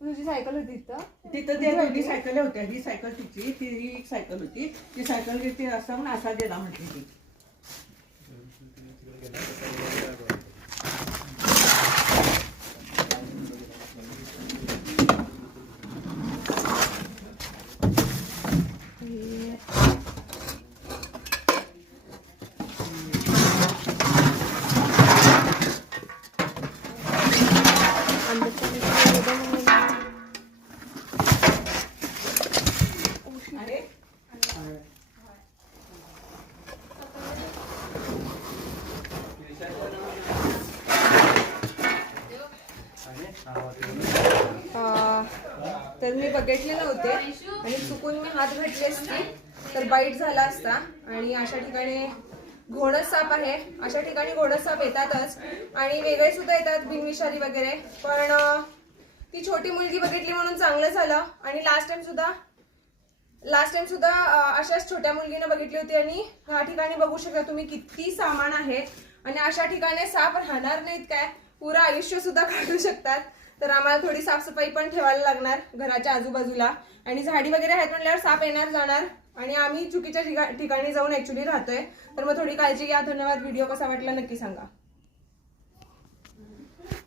तुझी सायकल होती तिथं त्या दोन्ही सायकल होत्या. ही सायकल तिची, ती ही एक सायकल होती. ती सायकल घेतली असता म्हणून असा गेला म्हटली ती. तर मी बघितले नव्हते आणि चुकून मी हात घातले असते तर बाईट झाला असता. आणि अशा ठिकाणी घोणस साप आहे. अशा ठिकाणी घोणस साप येतातच आणि वेगळे सुद्धा येतात बिनविषारी वगैरे. पण ती छोटी मुलगी बघितली म्हणून चांगलं झालं. आणि लास्ट टाइम सुद्धा अशाच छोट्या मुलगीने बघितली होती. आणि ह्या ठिकाणी बघू शकता तुम्ही किती सामान आहे. आणि अशा ठिकाणी साप राहणार नाहीत काय, पुरं आयुष्य सुद्धा काढू शकतात. तर आम्हाला थोडी साफसफाई पण ठेवायला लागणार घराच्या आजूबाजूला. आणि झाडी वगैरे आहेत म्हणल्यावर साप येणार जाणार. आणि आम्ही चुकीच्या ठिकाणी जाऊन ऍक्च्युली राहतोय. तर मग थोडी काळजी घ्या. धन्यवाद. व्हिडिओ कसा वाटला नक्की सांगा.